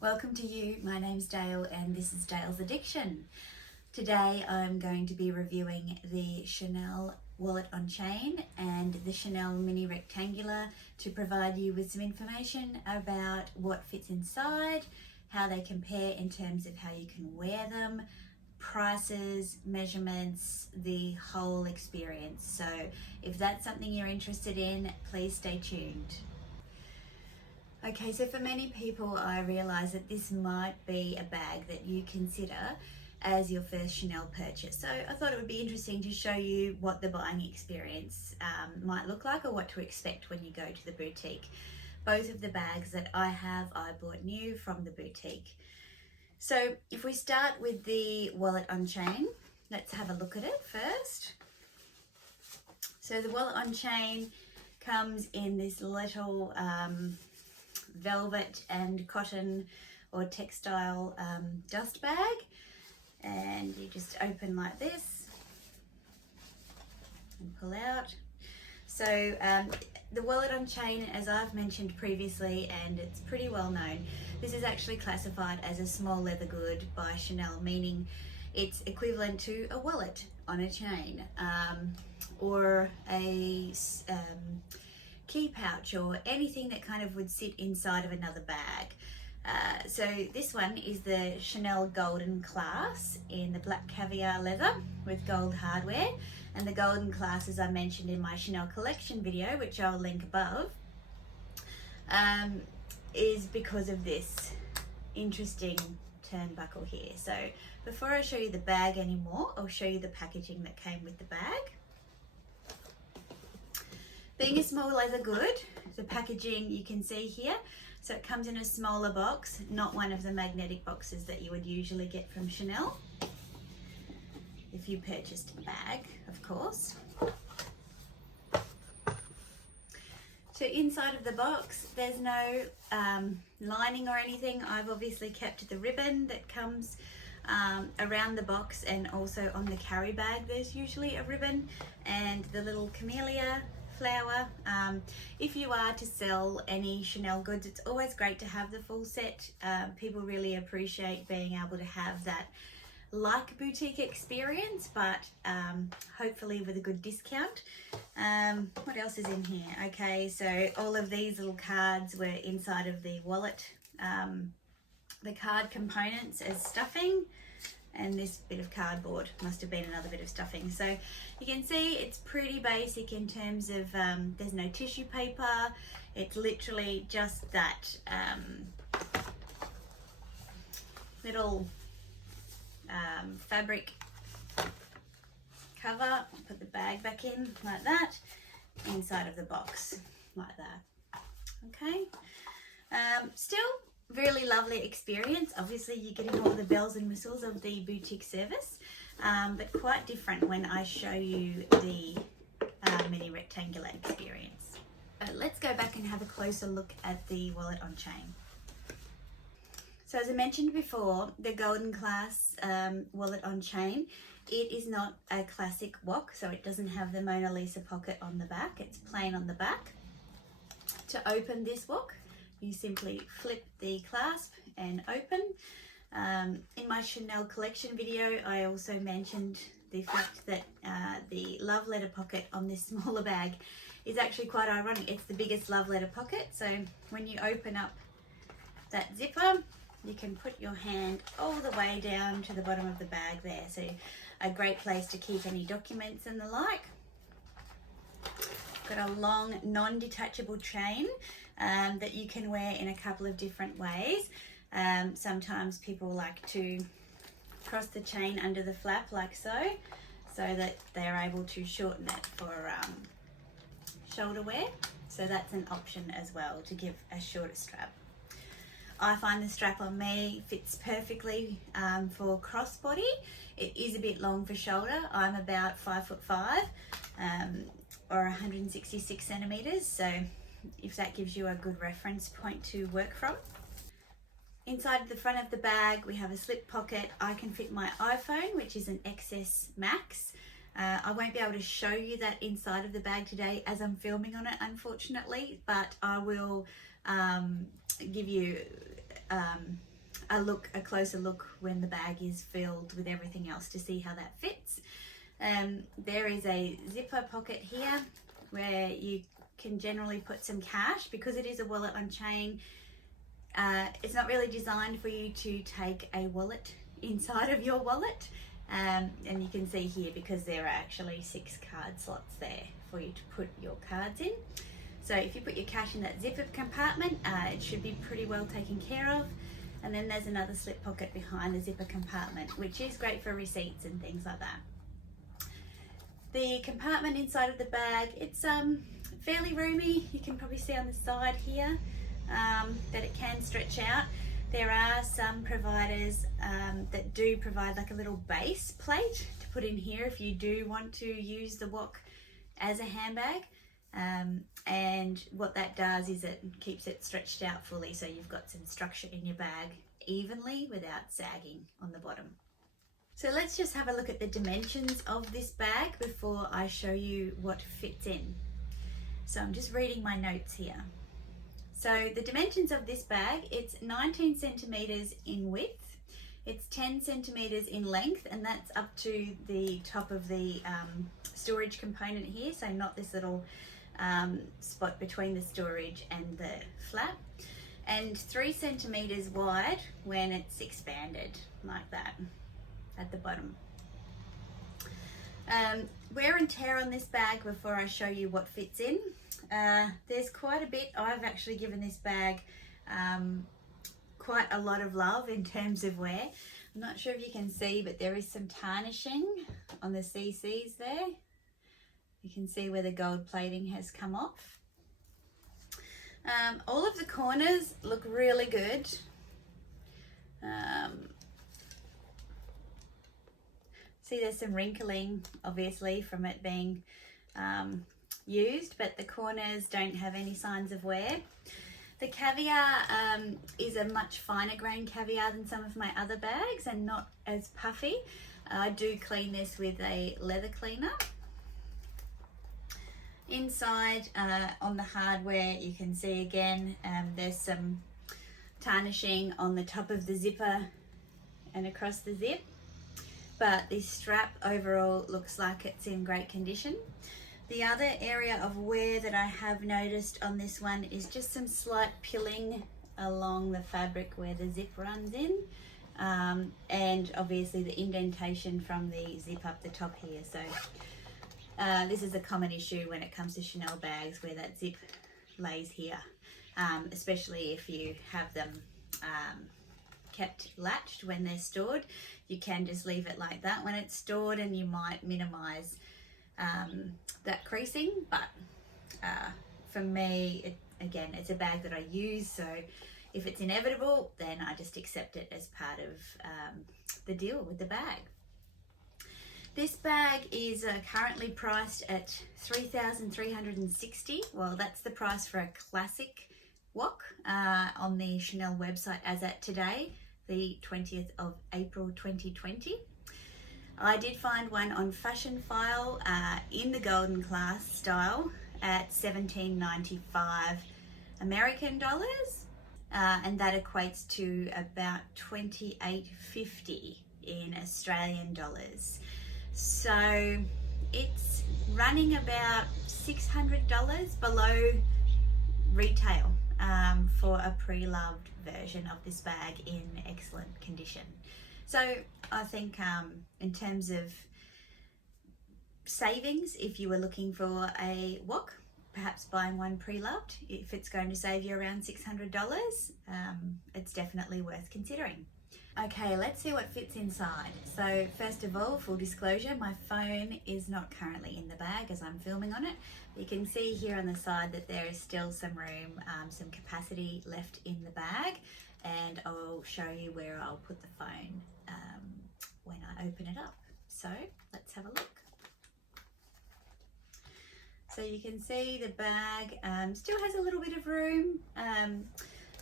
Welcome to you. My name's Dale and this is Dale's Addiction. Today I'm going to be reviewing the Chanel wallet on chain and the Chanel mini rectangular to provide you with some information about what fits inside, how they compare in terms of how you can wear them, prices, measurements, the whole experience. So if that's something you're interested in, please stay tuned. Okay, so for many people, I realise that this might be a bag that you consider as your first Chanel purchase. So I thought it would be interesting to show you what the buying experience might look like or what to expect when you go to the boutique. Both of the bags that I have, I bought new from the boutique. So if we start with the wallet on chain, let's have a look at it first. So the wallet on chain comes in this little velvet and cotton or textile dust bag, and you just open like this and pull out. So the wallet on chain, as I've mentioned previously, and it's pretty well known, this is actually classified as a small leather good by Chanel, meaning it's equivalent to a wallet on a chain or a key pouch or anything that kind of would sit inside of another bag. So this one is the Chanel Golden Class in the black caviar leather with gold hardware, and the Golden Class, as I mentioned in my Chanel collection video, which I'll link above, is because of this interesting turnbuckle here. So before I show you the bag anymore, I'll show you the packaging that came with the bag. Being a small leather good, the packaging you can see here, so it comes in a smaller box, not one of the magnetic boxes that you would usually get from Chanel if you purchased a bag, of course. So inside of the box, there's no lining or anything. I've obviously kept the ribbon that comes around the box, and also on the carry bag there's usually a ribbon, and the little camellia flower. If you are to sell any Chanel goods, it's always great to have the full set. People really appreciate being able to have that like boutique experience, but hopefully with a good discount. What else is in here? Okay, so all of these little cards were inside of the wallet. The card components as stuffing, and this bit of cardboard must have been another bit of stuffing. So you can see it's pretty basic in terms of there's no tissue paper. It's literally just that little fabric cover. Put the bag back in like that, inside of the box like that. Okay, still really lovely experience. Obviously you're getting all the bells and whistles of the boutique service, but quite different when I show you the mini rectangular experience. Let's go back and have a closer look at the wallet on chain. So as I mentioned before, the Golden Class wallet on chain, it is not a classic WOC, so it doesn't have the Mona Lisa pocket on the back. It's plain on the back. To open this WOC, you simply flip the clasp and open. In my Chanel collection video, I also mentioned the fact that the love letter pocket on this smaller bag is actually quite ironic. It's the biggest love letter pocket. So when you open up that zipper, you can put your hand all the way down to the bottom of the bag there. So a great place to keep any documents and the like. Got a long non-detachable chain that you can wear in a couple of different ways. Sometimes people like to cross the chain under the flap like so that they're able to shorten it for shoulder wear. So that's an option as well, to give a shorter strap. I find the strap on me fits perfectly for crossbody. It is a bit long for shoulder. I'm about 5'5", or 166 centimeters, so if that gives you a good reference point to work from. Inside the front of the bag we have a slip pocket. I can fit my iPhone, which is an XS Max. I won't be able to show you that inside of the bag today as I'm filming on it, unfortunately, but I will give you a closer look when the bag is filled with everything else to see how that fits. There is a zipper pocket here where you can generally put some cash. Because it is a wallet on chain, it's not really designed for you to take a wallet inside of your wallet. And you can see here, because there are actually 6 card slots there for you to put your cards in. So if you put your cash in that zipper compartment, it should be pretty well taken care of. And then there's another slip pocket behind the zipper compartment, which is great for receipts and things like that. The compartment inside of the bag, it's fairly roomy. You can probably see on the side here that it can stretch out. There are some providers that do provide like a little base plate to put in here if you do want to use the wok as a handbag. And what that does is it keeps it stretched out fully, so you've got some structure in your bag evenly without sagging on the bottom. So let's just have a look at the dimensions of this bag before I show you what fits in. So I'm just reading my notes here. So the dimensions of this bag, it's 19 centimeters in width, it's 10 centimeters in length, and that's up to the top of the storage component here, so not this little spot between the storage and the flap, and 3 centimeters wide when it's expanded like that at the bottom. Wear and tear on this bag before I show you what fits in. There's quite a bit. I've actually given this bag quite a lot of love in terms of wear. I'm not sure if you can see, but there is some tarnishing on the CCs there. You can see where the gold plating has come off. All of the corners look really good. See, there's some wrinkling obviously from it being used, but the corners don't have any signs of wear. The caviar is a much finer grain caviar than some of my other bags and not as puffy. I do clean this with a leather cleaner. Inside on the hardware, you can see again there's some tarnishing on the top of the zipper and across the zip, but this strap overall looks like it's in great condition. The other area of wear that I have noticed on this one is just some slight pilling along the fabric where the zip runs in, and obviously the indentation from the zip up the top here. So this is a common issue when it comes to Chanel bags, where that zip lays here, especially if you have them kept latched when they're stored. You can just leave it like that when it's stored, and you might minimize that creasing, but for me, again, it's a bag that I use, so if it's inevitable, then I just accept it as part of the deal with the bag. This bag is currently priced at $3,360. Well, that's the price for a classic wok on the Chanel website as at today, the 20th of April 2020. I did find one on Fashion File in the golden class style at $17.95 American dollars, and that equates to about $28.50 in Australian dollars. So it's running about $600 below retail for a pre-loved version of this bag in excellent condition. So I think in terms of savings, if you were looking for a wok, perhaps buying one pre-loved, if it's going to save you around $600, it's definitely worth considering. Okay, let's see what fits inside. So first of all, full disclosure, my phone is not currently in the bag as I'm filming on it. You can see here on the side that there is still some room, some capacity left in the bag, and I'll show you where I'll put the phone when I open it up. So let's have a look. So you can see the bag still has a little bit of room,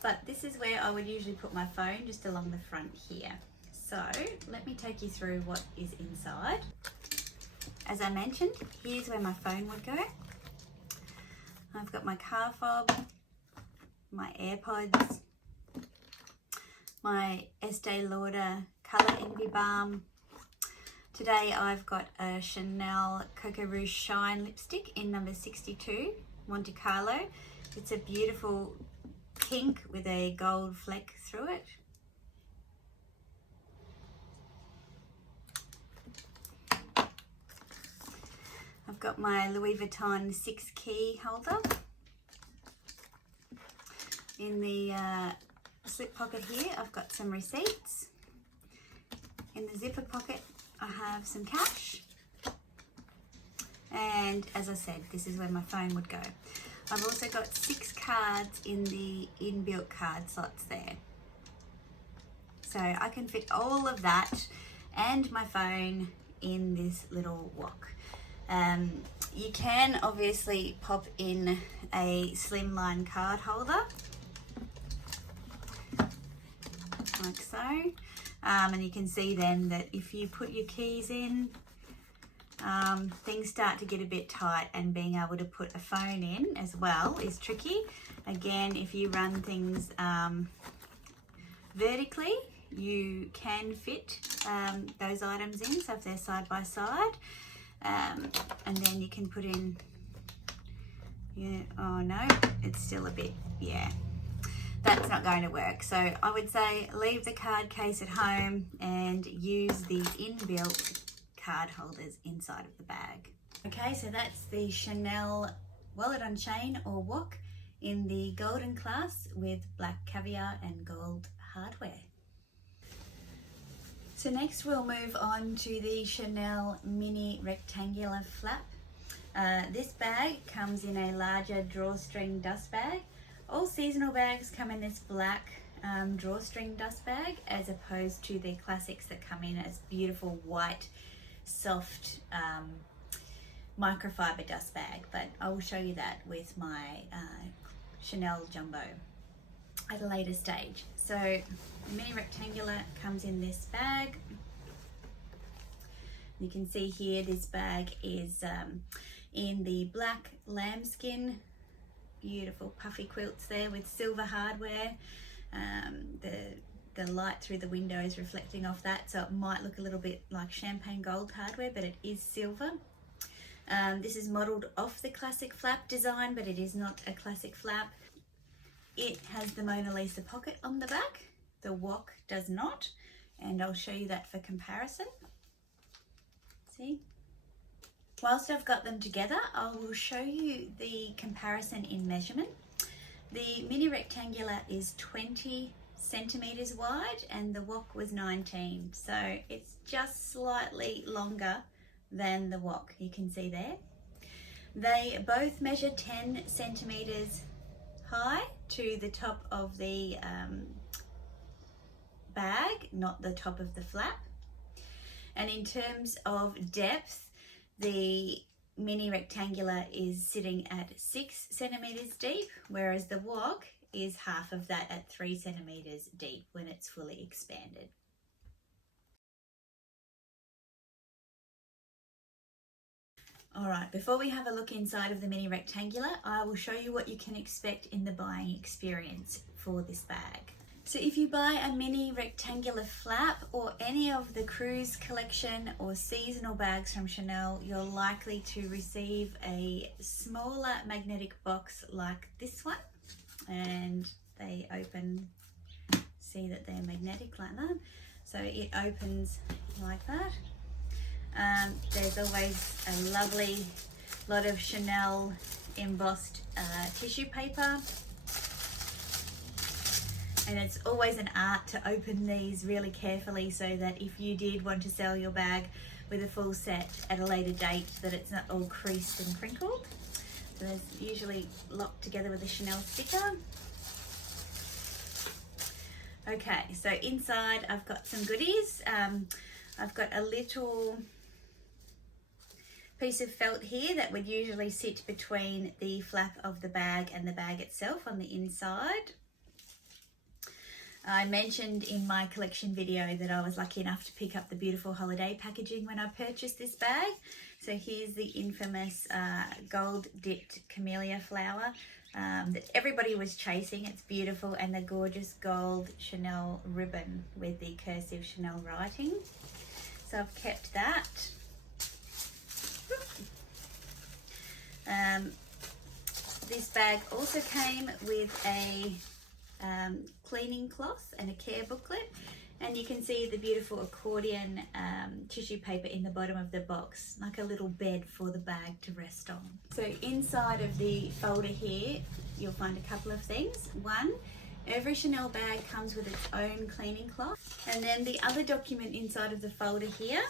but this is where I would usually put my phone, just along the front here. So let me take you through what is inside. As I mentioned, here's where my phone would go. I've got my car fob, my AirPods, my Estee Lauder Colour Envy Balm. Today I've got a Chanel Coco Rouge Shine lipstick in number 62, Monte Carlo. It's a beautiful pink with a gold fleck through it. I've got my Louis Vuitton 6 key holder. In the slip pocket here, I've got some receipts. In the zipper pocket, I have some cash. And as I said, this is where my phone would go. I've also got 6 cards in the inbuilt card slots there. So I can fit all of that and my phone in this little wok. You can obviously pop in a slimline card holder, like so. And you can see then that if you put your keys in, things start to get a bit tight, and being able to put a phone in as well is tricky. Again, if you run things vertically, you can fit those items in, so if they're side by side. And then you can put in, oh no, it's still a bit, yeah, that's not going to work. So I would say leave the card case at home and use the inbuilt card holders inside of the bag. Okay, so that's the Chanel wallet on chain or wok in the golden class with black caviar and gold hardware. So next we'll move on to the Chanel mini rectangular flap. This bag comes in a larger drawstring dust bag. All seasonal bags come in this black drawstring dust bag, as opposed to the classics that come in as beautiful white soft microfiber dust bag, but I will show you that with my Chanel Jumbo at a later stage. So the mini rectangular comes in this bag. You can see here this bag is in the black lambskin, beautiful puffy quilts there with silver hardware. The light through the window is reflecting off that, so it might look a little bit like champagne gold hardware, but it is silver. This is modelled off the classic flap design, but it is not a classic flap. It has the Mona Lisa pocket on the back. The wok does not, and I'll show you that for comparison. See? Whilst I've got them together, I will show you the comparison in measurement. The mini rectangular is 20 centimeters wide and the wok was 19, so it's just slightly longer than the wok, you can see there. They both measure 10 centimeters high to the top of the bag, not the top of the flap. And in terms of depth, the mini rectangular is sitting at 6 centimeters deep, whereas the wok is half of that at 3 centimeters deep when it's fully expanded. All right, before we have a look inside of the mini rectangular, I will show you what you can expect in the buying experience for this bag. So if you buy a mini rectangular flap or any of the cruise collection or seasonal bags from Chanel, you're likely to receive a smaller magnetic box like this one. And they open, see that they're magnetic like that. So it opens like that. There's always a lovely lot of Chanel embossed tissue paper. And it's always an art to open these really carefully so that if you did want to sell your bag with a full set at a later date, that it's not all creased and crinkled. So there's usually locked together with a Chanel sticker. Okay, so inside I've got some goodies. I've got a little piece of felt here that would usually sit between the flap of the bag and the bag itself on the inside. I mentioned in my collection video that I was lucky enough to pick up the beautiful holiday packaging when I purchased this bag. So here's the infamous gold dipped camellia flower. that everybody was chasing. It's beautiful, and the gorgeous gold Chanel ribbon with the cursive Chanel writing. So I've kept that. This bag also came with a cleaning cloth and a care booklet, and you can see the beautiful accordion tissue paper in the bottom of the box, like a little bed for the bag to rest on. So inside of the folder here, you'll find a couple of things. One, every Chanel bag comes with its own cleaning cloth, and then the other document inside of the folder here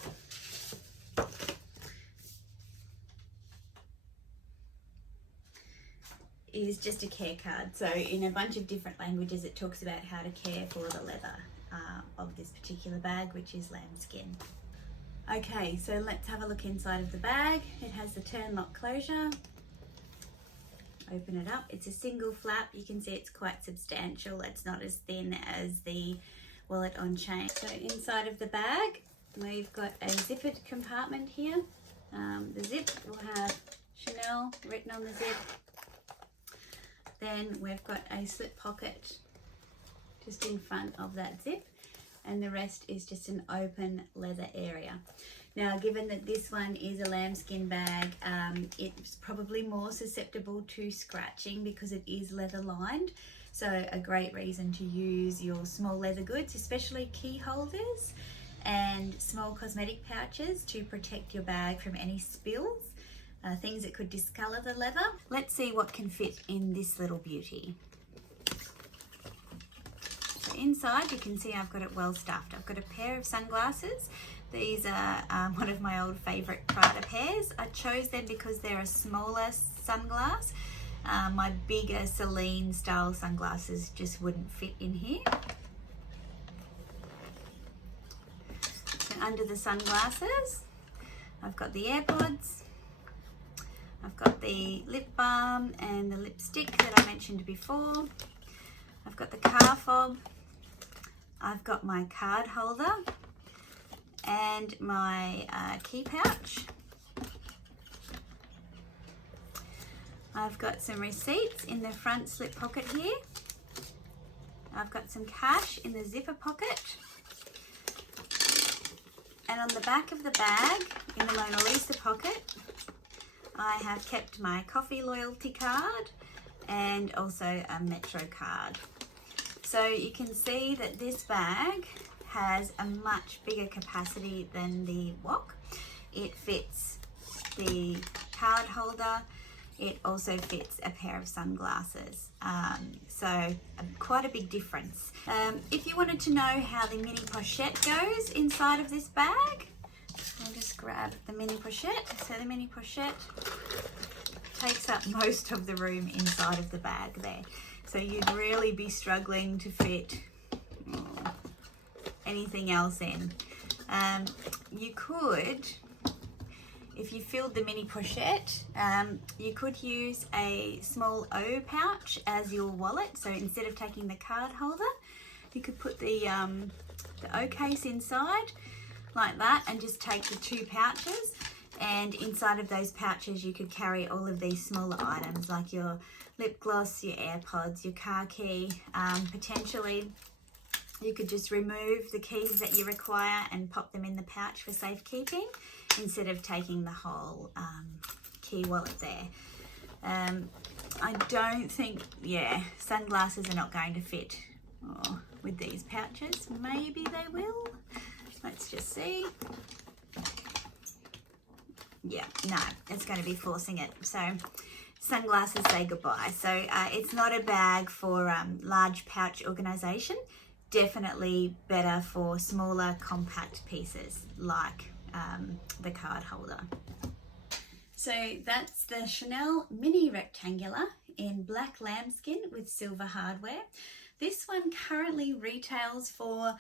is just a care card. So in a bunch of different languages it talks about how to care for the leather of this particular bag, which is lambskin. Okay, so let's have a look inside of the bag. It has the turn lock closure. Open it up. It's a single flap. You can see it's quite substantial. It's not as thin as the wallet on chain. So inside of the bag we've got a zippered compartment here. The zip will have Chanel written on the zip. Then we've got a slip pocket just in front of that zip, and the rest is just an open leather area. Now, given that this one is a lambskin bag, it's probably more susceptible to scratching because it is leather lined. So a great reason to use your small leather goods, especially key holders and small cosmetic pouches, to protect your bag from any spills. Things that could discolor the leather. Let's see what can fit in this little beauty. So inside you can see I've got it well stuffed. I've got a pair of sunglasses. These are one of my old favourite Prada pairs. I chose them because they're a smaller sunglass. My bigger Celine style sunglasses just wouldn't fit in here. And under the sunglasses I've got the AirPods. I've got the lip balm and the lipstick that I mentioned before. I've got the car fob. I've got my card holder and my key pouch. I've got some receipts in the front slip pocket here. I've got some cash in the zipper pocket. And on the back of the bag, in the Mona Lisa pocket, I have kept my coffee loyalty card and also a Metro card. So you can see that this bag has a much bigger capacity than the wok. It fits the card holder. It also fits a pair of sunglasses. So quite a big difference. If you wanted to know how the mini pochette goes inside of this bag, I'll just grab the mini pochette. So the mini pochette takes up most of the room inside of the bag there. So you'd really be struggling to fit anything else in. You could, if you filled the mini pochette, you could use a small O pouch as your wallet. So instead of taking the card holder, you could put the O case inside like that and just take the two pouches, and inside of those pouches you could carry all of these smaller items like your lip gloss, your AirPods, your car key. Potentially you could just remove the keys that you require and pop them in the pouch for safekeeping instead of taking the whole key wallet there. I don't think, sunglasses are not going to fit with these pouches. Maybe they will. Let's just see. Yeah, no, it's going to be forcing it. So sunglasses say goodbye. So it's not a bag for large pouch organisation. Definitely better for smaller compact pieces like the card holder. So that's the Chanel Mini Rectangular in black lambskin with silver hardware. This one currently retails for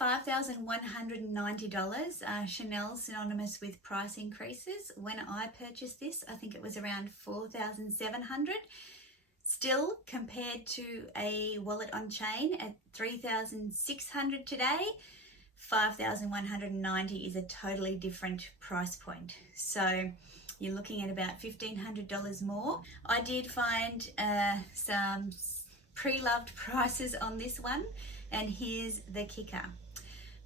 $5,190. Chanel synonymous with price increases. When I purchased this, I think it was around $4,700. Still, compared to a wallet on chain at $3,600 today, $5,190 is a totally different price point. So you're looking at about $1,500 more. I did find some pre-loved prices on this one, and here's the kicker.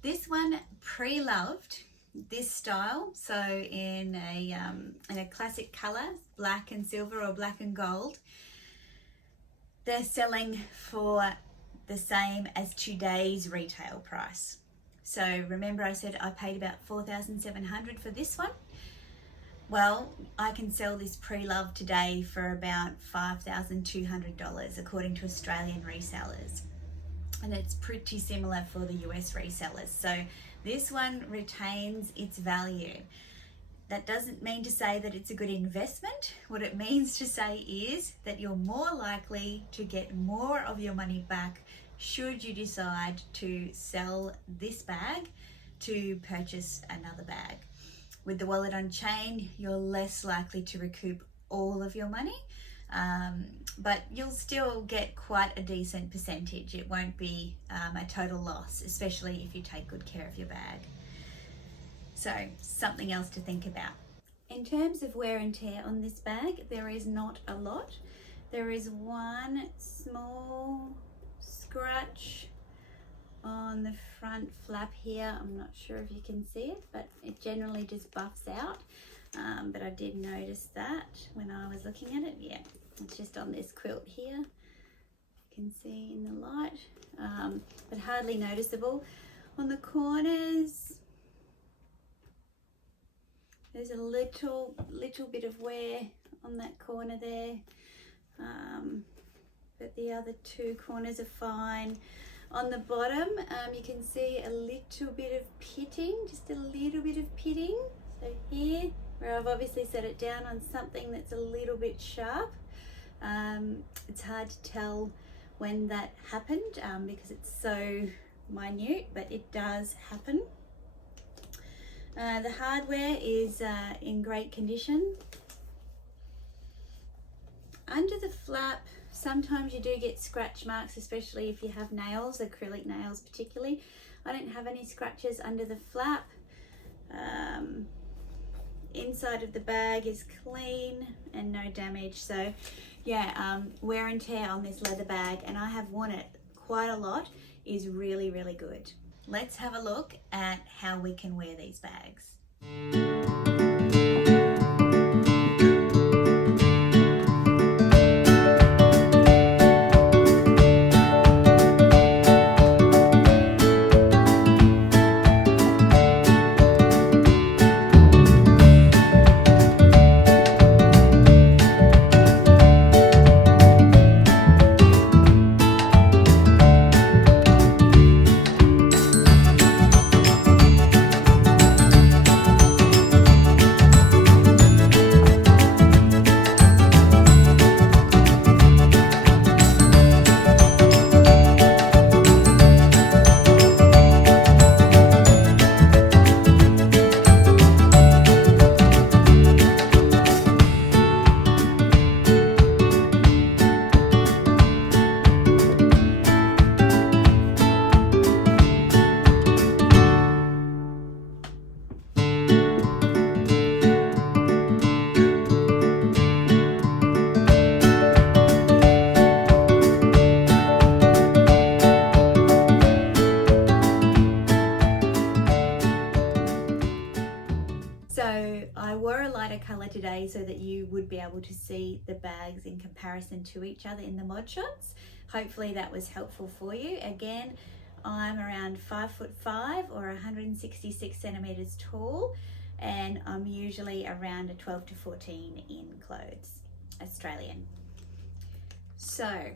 This one pre-loved, this style, so in a classic color, black and silver or black and gold, they're selling for the same as today's retail price. So remember I said I paid about $4,700 for this one? Well, I can sell this pre-loved today for about $5,200 according to Australian resellers. And it's pretty similar for the US resellers. So this one retains its value. That doesn't mean to say that it's a good investment. What it means to say is that you're more likely to get more of your money back should you decide to sell this bag to purchase another bag. With the wallet on chain, you're less likely to recoup all of your money, but you'll still get quite a decent percentage. It won't be a total loss, especially if you take good care of your bag. So something else to think about. In terms of wear and tear on this bag, there is not a lot. There is one small scratch on the front flap here. I'm not sure if you can see it, but it generally just buffs out. But I did notice that when I was looking at it. Yeah, it's just on this quilt here. You can see in the light, but hardly noticeable. On the corners, there's a little bit of wear on that corner there, but the other two corners are fine. On the bottom, you can see a little bit of pitting, just a little bit of pitting. So here, where I've obviously set it down on something that's a little bit sharp, it's hard to tell when that happened because it's so minute, but it does happen. The hardware is in great condition. Under the flap, sometimes you do get scratch marks, especially if you have nails, acrylic nails particularly. I don't have any scratches under the flap. Inside of the bag is clean and no damage. So yeah, wear and tear on this leather bag, and I have worn it quite a lot, is really, really good. Let's have a look at how we can wear these bags. So I wore a lighter colour today so that you would be able to see the bags in comparison to each other in the mod shots. Hopefully that was helpful for you. Again, I'm around 5'5" or 166 centimeters tall, and I'm usually around a 12 to 14 in clothes, Australian. So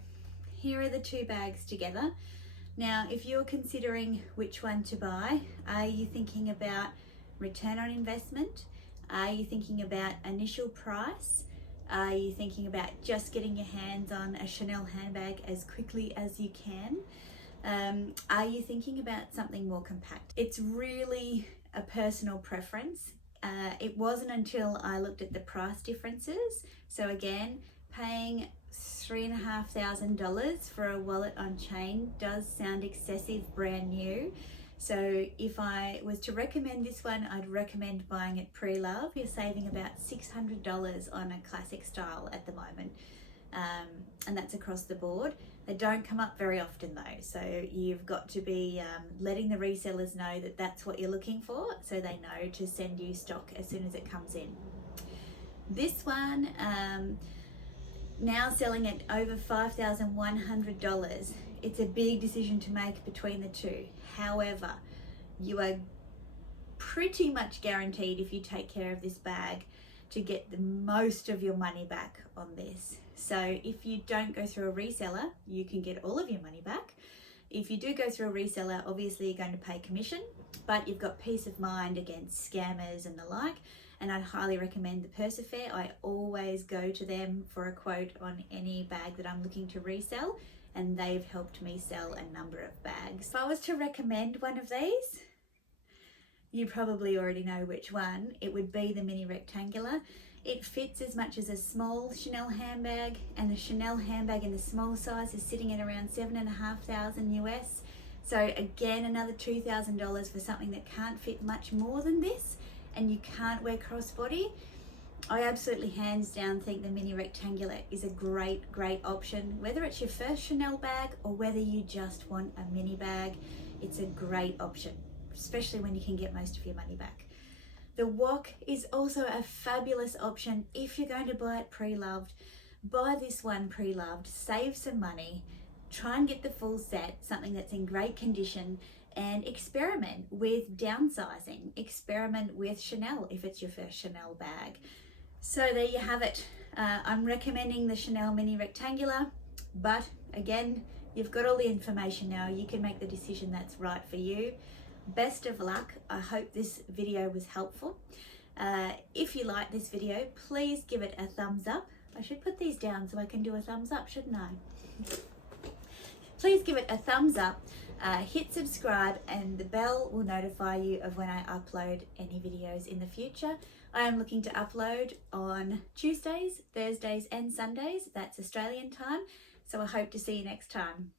here are the two bags together. Now, if you're considering which one to buy, are you thinking about return on investment? Are you thinking about initial price? Are you thinking about just getting your hands on a Chanel handbag as quickly as you can? Are you thinking about something more compact? It's really a personal preference. It wasn't until I looked at the price differences. So again, paying $3,500 for a wallet on chain does sound excessive brand new. So if I was to recommend this one, I'd recommend buying it pre-love. You're saving about $600 on a classic style at the moment. And that's across the board. They don't come up very often though, so you've got to be letting the resellers know that that's what you're looking for, so they know to send you stock as soon as it comes in. This one, now selling at over $5,100. It's a big decision to make between the two. However, you are pretty much guaranteed, if you take care of this bag, to get the most of your money back on this. So if you don't go through a reseller, you can get all of your money back. If you do go through a reseller, obviously you're going to pay commission, but you've got peace of mind against scammers and the like. And I'd highly recommend the Persefair. I always go to them for a quote on any bag that I'm looking to resell, and they've helped me sell a number of bags. If I was to recommend one of these, you probably already know which one. It would be the mini rectangular. It fits as much as a small Chanel handbag, and the Chanel handbag in the small size is sitting at around $7,500 US. So again, another $2,000 for something that can't fit much more than this, and you can't wear crossbody. I absolutely hands down think the mini rectangular is a great option. Whether it's your first Chanel bag or whether you just want a mini bag, it's a great option, especially when you can get most of your money back. The wok is also a fabulous option if you're going to buy it pre-loved. Buy this one pre-loved, save some money, try and get the full set, something that's in great condition, and experiment with downsizing. Experiment with Chanel if it's your first Chanel bag. So there you have it. I'm recommending the Chanel mini rectangular, but again, you've got all the information now. You can make the decision that's right for you. Best of luck. I hope this video was helpful. If you like this video, please give it a thumbs up. I should put these down so I can do a thumbs up, shouldn't I? Please give it a thumbs up, hit subscribe, and the bell will notify you of when I upload any videos in the future. I am looking to upload on Tuesdays, Thursdays and Sundays. That's Australian time. So I hope to see you next time.